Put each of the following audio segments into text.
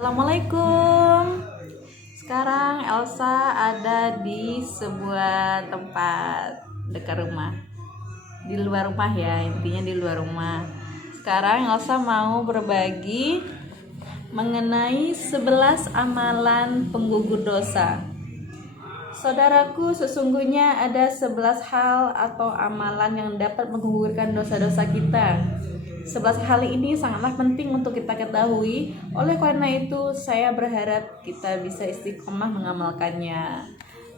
Assalamualaikum. Sekarang Elsa ada di sebuah tempat dekat rumah. Di luar rumah ya, intinya di luar rumah. Sekarang Elsa mau berbagi mengenai 11 amalan penggugur dosa. Saudaraku, sesungguhnya ada 11 hal atau amalan yang dapat menggugurkan dosa-dosa kita. 11 hal ini sangatlah penting untuk kita ketahui. Oleh karena itu, saya berharap kita bisa istiqomah mengamalkannya.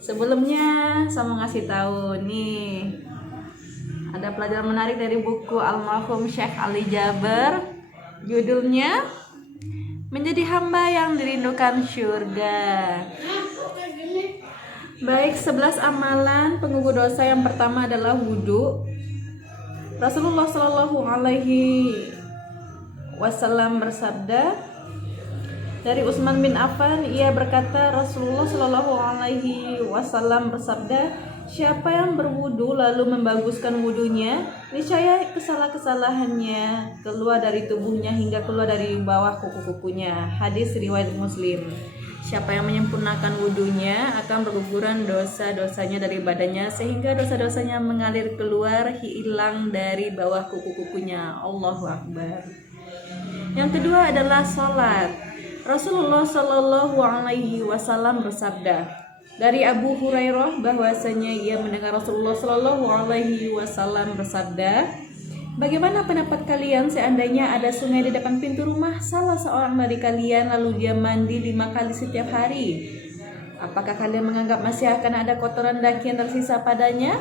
Sebelumnya, saya mau ngasih tahu nih, ada pelajaran menarik dari buku almarhum Syekh Ali Jaber. Judulnya Menjadi Hamba yang Dirindukan Syurga. Baik, 11 amalan penggugur dosa. Yang pertama adalah wudhu. Rasulullah Shallallahu Alaihi Wasallam bersabda dari Utsman bin Affan, ia berkata, Rasulullah Shallallahu Alaihi Wasallam bersabda, siapa yang berwudu lalu membaguskan wudunya, niscaya kesalahan-kesalahannya keluar dari tubuhnya hingga keluar dari bawah kuku-kukunya. Hadis riwayat Muslim. Siapa yang menyempurnakan wudunya akan berguguran dosa-dosanya dari badannya sehingga dosa-dosanya mengalir keluar, hilang dari bawah kuku-kukunya. Allahu Akbar. Yang kedua adalah salat. Rasulullah Shallallahu Alaihi Wasallam bersabda dari Abu Hurairah bahwasanya ia mendengar Rasulullah Shallallahu Alaihi Wasallam bersabda, bagaimana pendapat kalian seandainya ada sungai di depan pintu rumah salah seorang dari kalian lalu dia mandi 5 kali setiap hari? Apakah kalian menganggap masih akan ada kotoran daki yang tersisa padanya?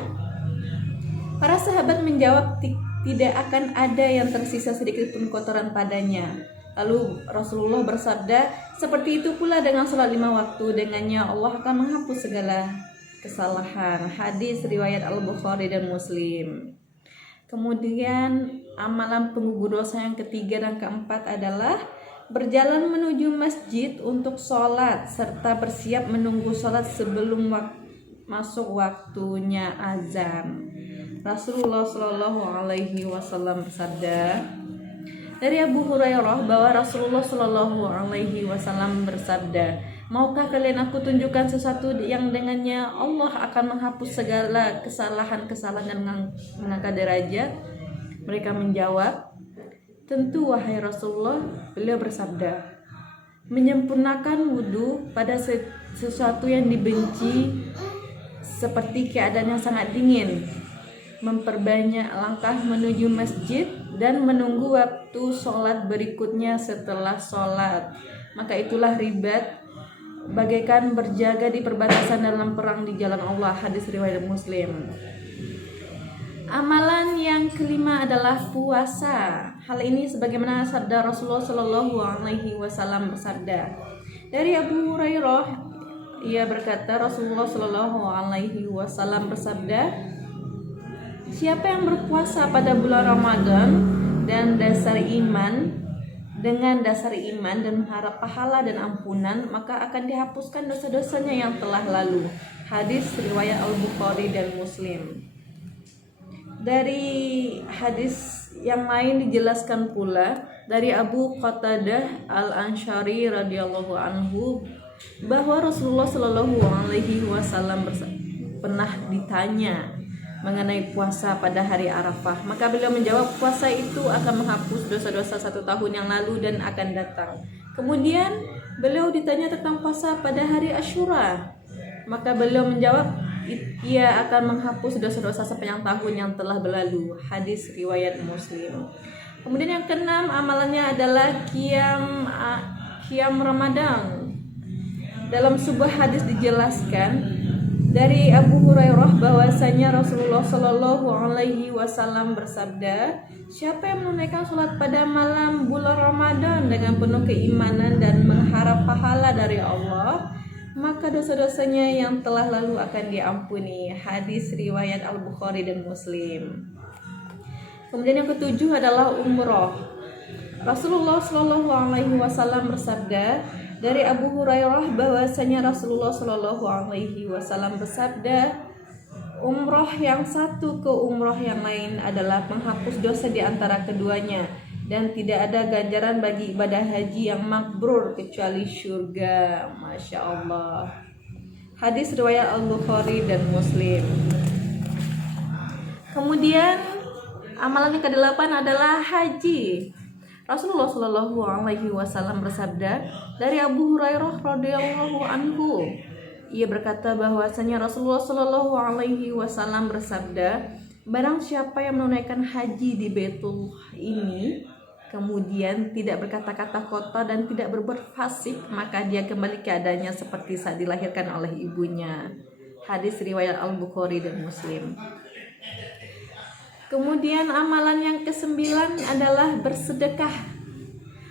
Para sahabat menjawab, tidak akan ada yang tersisa sedikit pun kotoran padanya. Lalu Rasulullah bersabda, seperti itu pula dengan sholat 5 waktu, dengannya Allah akan menghapus segala kesalahan. Hadis riwayat Al-Bukhari dan Muslim. Kemudian amalan penggugur dosa yang ketiga dan keempat adalah berjalan menuju masjid untuk sholat serta bersiap menunggu sholat sebelum masuk waktunya azan. Rasulullah Shallallahu Alaihi Wasallam bersabda dari Abu Hurairah bahwa Rasulullah Shallallahu Alaihi Wasallam bersabda, maukah kalian aku tunjukkan sesuatu yang dengannya Allah akan menghapus segala kesalahan-kesalahan dan mengangkat derajat? Mereka menjawab, tentu wahai Rasulullah. Beliau bersabda, menyempurnakan wudhu pada sesuatu yang dibenci seperti keadaan yang sangat dingin, memperbanyak langkah menuju masjid dan menunggu waktu sholat berikutnya setelah sholat. Maka itulah ribat bagaikan berjaga di perbatasan dalam perang di jalan Allah. Hadis riwayat Muslim. Amalan yang kelima adalah puasa. Hal ini sebagaimana sabda Rasulullah Shallallahu Alaihi Wasallam bersabda dari Abu Hurairah, ia berkata Rasulullah Shallallahu Alaihi Wasallam bersabda, siapa yang berpuasa pada bulan Ramadan dan dengan dasar iman dan mengharap pahala dan ampunan, maka akan dihapuskan dosa-dosanya yang telah lalu. Hadis riwayat Al-Bukhari dan Muslim. Dari hadis yang lain dijelaskan pula dari Abu Qatadah Al-Ansyari radhiyallahu anhu bahwa Rasulullah Shallallahu Alaihi Wasallam pernah ditanya mengenai puasa pada hari Arafah. Maka beliau menjawab, puasa itu akan menghapus dosa-dosa 1 tahun yang lalu dan akan datang. Kemudian beliau ditanya tentang puasa pada hari Asyura. Maka beliau menjawab, ia akan menghapus dosa-dosa sepanjang tahun yang telah berlalu. Hadis riwayat Muslim. Kemudian yang keenam amalannya adalah qiyam Ramadan. Dalam sebuah hadis dijelaskan dari Abu Hurairah bahwasanya Rasulullah Shallallahu Alaihi Wasallam bersabda, siapa yang menunaikan sholat pada malam bulan Ramadan dengan penuh keimanan dan mengharap pahala dari Allah, maka dosa-dosanya yang telah lalu akan diampuni. Hadis riwayat Al-Bukhari dan Muslim. Kemudian yang ketujuh adalah umroh. Rasulullah Shallallahu Alaihi Wasallam bersabda dari Abu Hurairah bahwasanya Rasulullah Shallallahu Alaihi Wasallam bersabda, umroh yang satu ke umroh yang lain adalah menghapus dosa di antara keduanya. dan tidak ada ganjaran bagi ibadah haji yang makbrur kecuali surga. Masya Allah. Hadis riwayat Al-Bukhari dan Muslim. Kemudian amalan yang ke-8 adalah haji. Rasulullah Shallallahu Alaihi Wasallam bersabda dari Abu Hurairah radhiyallahu anhu, ia berkata bahwasanya Rasulullah Shallallahu Alaihi Wasallam bersabda, barang siapa yang menunaikan haji di Baitul ini, kemudian tidak berkata-kata kotor dan tidak berbuat fasik, maka dia kembali keadaannya seperti saat dilahirkan oleh ibunya. Hadis riwayat Al-Bukhari dan Muslim. Kemudian amalan yang ke-9 adalah bersedekah.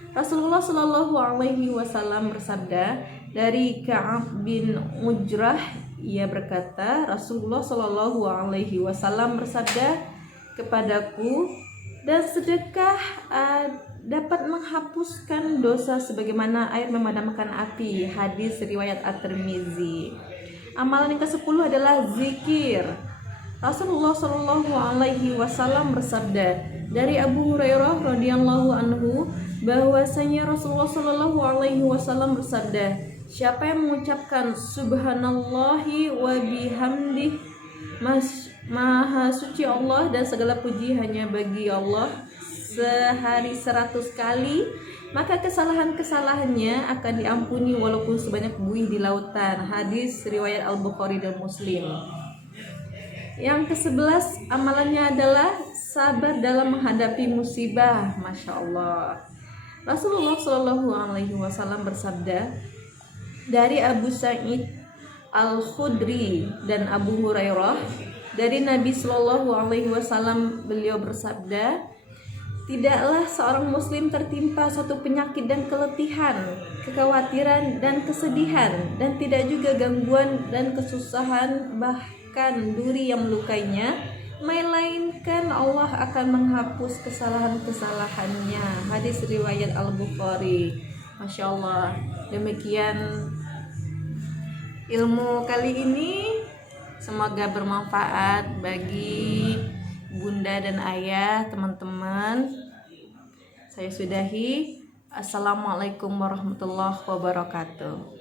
Rasulullah Shallallahu Alaihi Wasallam bersabda dari Ka'ab bin Ujrah, ia berkata Rasulullah Shallallahu Alaihi Wasallam bersabda kepadaku, dan sedekah dapat menghapuskan dosa sebagaimana air memadamkan api. Hadis riwayat At-Tirmizi. Amalan yang ke-10 adalah zikir. Rasulullah Shallallahu Alaihi Wasallam bersabda dari Abu Hurairah radhiyallahu anhu bahwasanya Rasulullah Shallallahu Alaihi Wasallam bersabda, siapa yang mengucapkan Subhanallahi wa bihamdih, maha suci Allah dan segala puji hanya bagi Allah, sehari 100 kali, maka kesalahan-kesalahannya akan diampuni walaupun sebanyak buih di lautan. Hadis riwayat Al-Bukhari dan Muslim. Yang ke-11 amalannya adalah sabar dalam menghadapi musibah. Masya Allah. Rasulullah Shallallahu Alaihi Wasallam bersabda dari Abu Sa'id Al-Khudri dan Abu Hurairah dari Nabi Shallallahu Alaihi Wasallam, beliau bersabda, tidaklah seorang muslim tertimpa suatu penyakit dan keletihan, kekhawatiran dan kesedihan, dan tidak juga gangguan dan kesusahan, bahkan duri yang melukainya, melainkan Allah akan menghapus kesalahan-kesalahannya. Hadis riwayat Al-Bukhari. Masya Allah. Demikian ilmu kali ini, semoga bermanfaat bagi bunda dan ayah, teman-teman. Saya sudahi. Assalamualaikum warahmatullahi wabarakatuh.